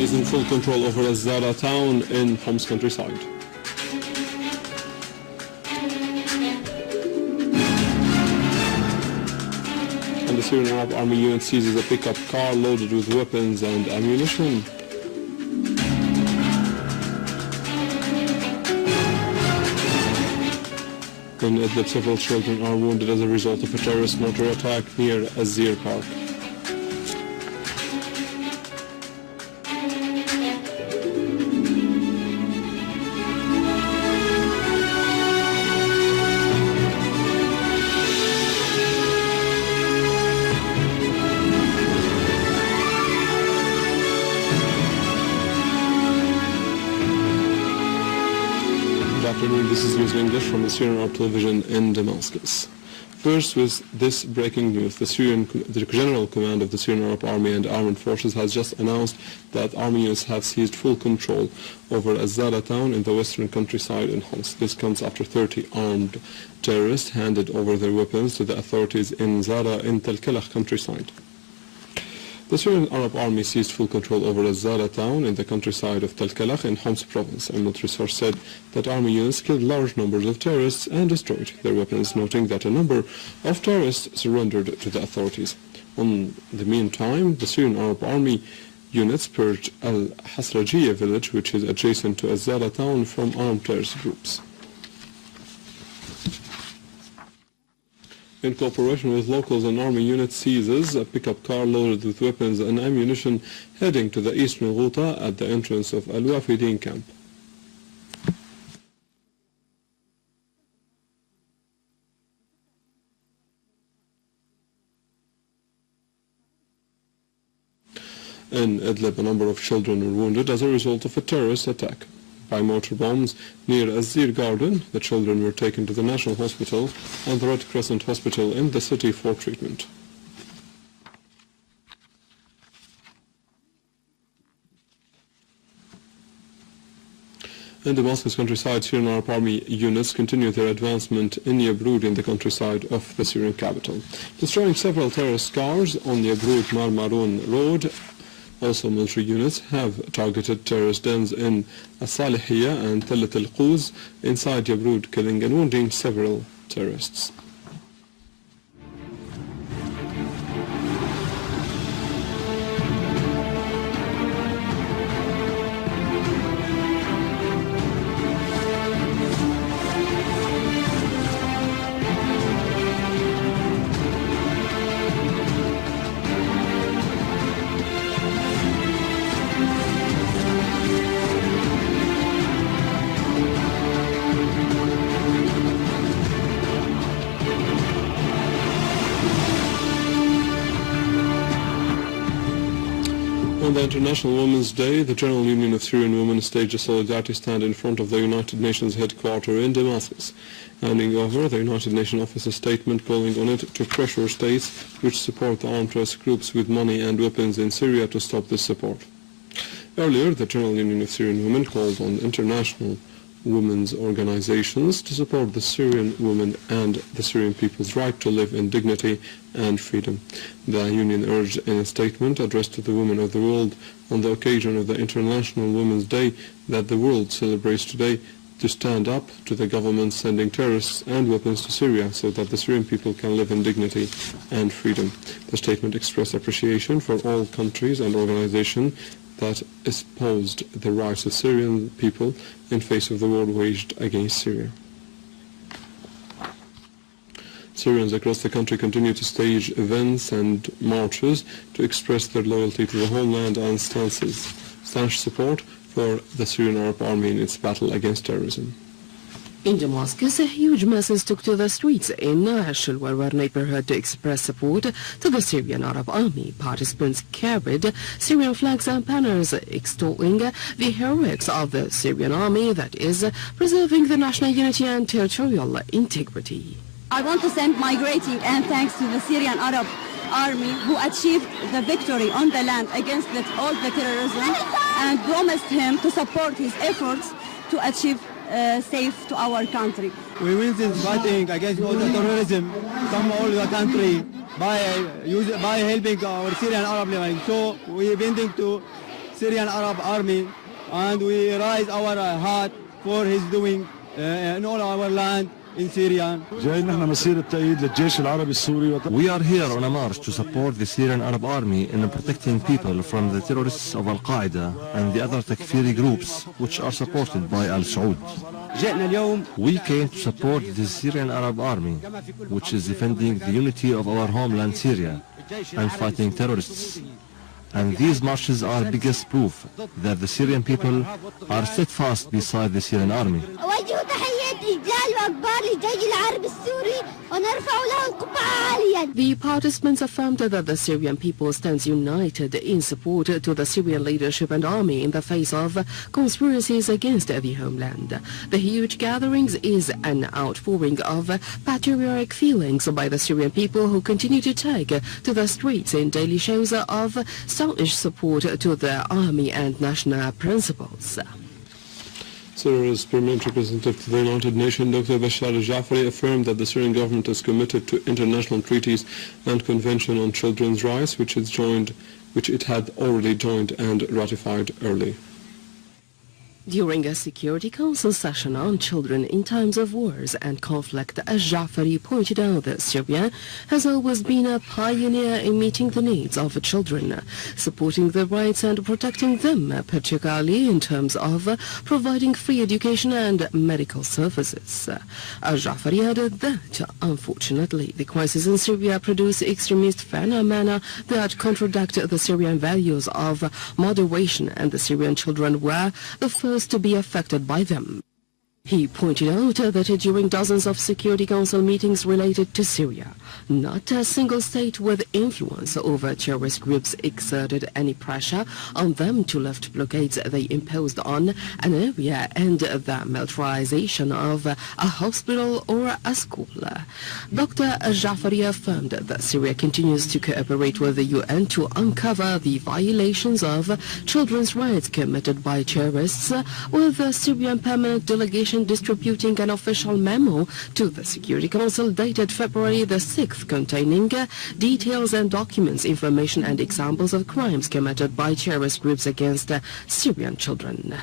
Army is in full control over Al-Zarah town in Homs countryside. And the Syrian Arab Army unit seizes a pickup car loaded with weapons and ammunition. In Idlib, several children are wounded as a result of a terrorist motor attack near Azir Park. Good afternoon, this is News in English from the Syrian Arab Television in Damascus. First, with this breaking news, the General Command of the Syrian Arab Army and Armed Forces has just announced that army units have seized full control over Al-Zarah town in the western countryside in Homs. This comes after 30 armed terrorists handed over their weapons to the authorities in Zara in Talkalakh countryside. The Syrian Arab Army seized full control over Al-Zarah town in the countryside of Talkalakh in Homs province. A military source said that army units killed large numbers of terrorists and destroyed their weapons, noting that a number of terrorists surrendered to the authorities. In the meantime, the Syrian Arab Army units purged Al-Hasrajiyya village, which is adjacent to Al-Zarah town, from armed terrorist groups. In cooperation with locals, an army unit seizes a pickup car loaded with weapons and ammunition heading to the eastern Ghouta at the entrance of Al-Wafidin camp. In Idlib, a number of children were wounded as a result of a terrorist attack by mortar bombs near Azir Garden. The children were taken to the National Hospital and the Red Crescent Hospital in the city for treatment. In Damascus countryside, Syrian Arab Army units continue their advancement in Yabrud in the countryside of the Syrian capital, destroying several terrorist cars on the Yabrud-Marmaroun road. Also, military units have targeted terrorist dens in As-Salihiyya and Tellet al-Quz inside Yabrud, killing and wounding several terrorists. On the International Women's Day, the General Union of Syrian Women staged a solidarity stand in front of the United Nations headquarters in Damascus, handing over the United Nations office a statement calling on it to pressure states which support the armed terrorist groups with money and weapons in Syria to stop this support. Earlier, the General Union of Syrian Women called on international women's organizations to support the Syrian women and the Syrian people's right to live in dignity and freedom. The union urged in a statement addressed to the women of the world on the occasion of the International Women's Day that the world celebrates today to stand up to the government sending terrorists and weapons to Syria so that the Syrian people can live in dignity and freedom. The statement expressed appreciation for all countries and organizations that espoused the rights of Syrian people in face of the war waged against Syria. Syrians across the country continue to stage events and marches to express their loyalty to the homeland and staunch support for the Syrian Arab Army in its battle against terrorism. In Damascus, huge masses took to the streets in Al-Zarah neighborhood to express support to the Syrian Arab Army. Participants carried Syrian flags and banners extolling the heroics of the Syrian Army that is preserving the national unity and territorial integrity. I want to send my greeting and thanks to the Syrian Arab Army who achieved the victory on the land against all the terrorism and promised him to support his efforts to achieve safe to our country. We win this fighting against all the terrorism from all the country by helping our Syrian Arab women. So we are intending to Syrian Arab Army, and we raise our heart for his doing in all our land in Syria. We are here on a march to support the Syrian Arab Army in protecting people from the terrorists of Al-Qaeda and the other Takfiri groups which are supported by Al-Saud. We came to support the Syrian Arab Army, which is defending the unity of our homeland Syria and fighting terrorists. And these marches are biggest proof that the Syrian people are steadfast beside the Syrian army. The participants affirmed that the Syrian people stands united in support to the Syrian leadership and army in the face of conspiracies against the homeland. The huge gatherings is an outpouring of patriotic feelings by the Syrian people who continue to take to the streets in daily shows of staunch support to the army and national principles. Syria's permanent representative to the United Nations, Dr. Bashar al-Jafari, affirmed that the Syrian government is committed to international treaties and Convention on Children's Rights, which it had already joined and ratified early. During a Security Council session on children in times of wars and conflict, al-Jafari pointed out that Syria has always been a pioneer in meeting the needs of children, supporting their rights and protecting them, particularly in terms of providing free education and medical services. Al-Jafari added that, unfortunately, the crisis in Syria produced extremist phenomena that contradict the Syrian values of moderation, and the Syrian children were the first to be affected by them. He pointed out that during dozens of Security Council meetings related to Syria, not a single state with influence over terrorist groups exerted any pressure on them to lift blockades they imposed on an area and the militarization of a hospital or a school. Dr. Jafari affirmed that Syria continues to cooperate with the UN to uncover the violations of children's rights committed by terrorists, with the Syrian permanent delegation distributing an official memo to the Security Council dated February the 6th containing details and documents, information and examples of crimes committed by terrorist groups against Syrian children.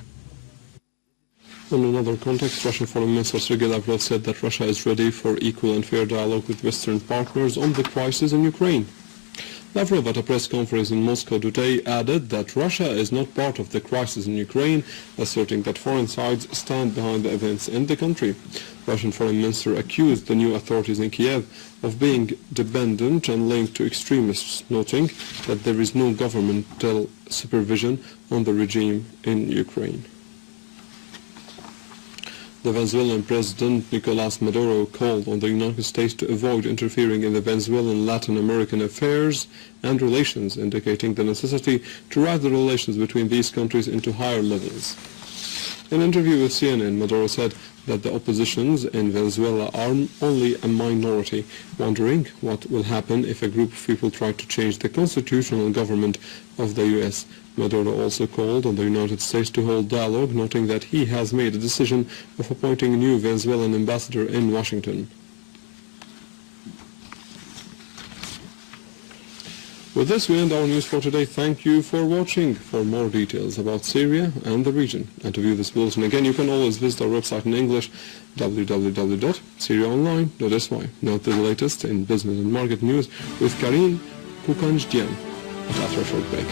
In another context, Russian Foreign Minister Sergei Lavrov said that Russia is ready for equal and fair dialogue with Western partners on the crisis in Ukraine. Lavrov, at a press conference in Moscow today, added that Russia is not part of the crisis in Ukraine, asserting that foreign sides stand behind the events in the country. Russian Foreign Minister accused the new authorities in Kiev of being dependent and linked to extremists, noting that there is no governmental supervision on the regime in Ukraine. The Venezuelan President Nicolás Maduro called on the United States to avoid interfering in the Venezuelan Latin American affairs and relations, indicating the necessity to raise the relations between these countries into higher levels. In an interview with CNN, Maduro said that the oppositions in Venezuela are only a minority, wondering what will happen if a group of people try to change the constitutional government of the U.S. Maduro also called on the United States to hold dialogue, noting that he has made a decision of appointing a new Venezuelan ambassador in Washington. With this, we end our news for today. Thank you for watching. For more details about Syria and the region, and to view this bulletin again, you can always visit our website in English, www.syriaonline.sy. Now to the latest in business and market news with Karim Kukanjdian after a short break.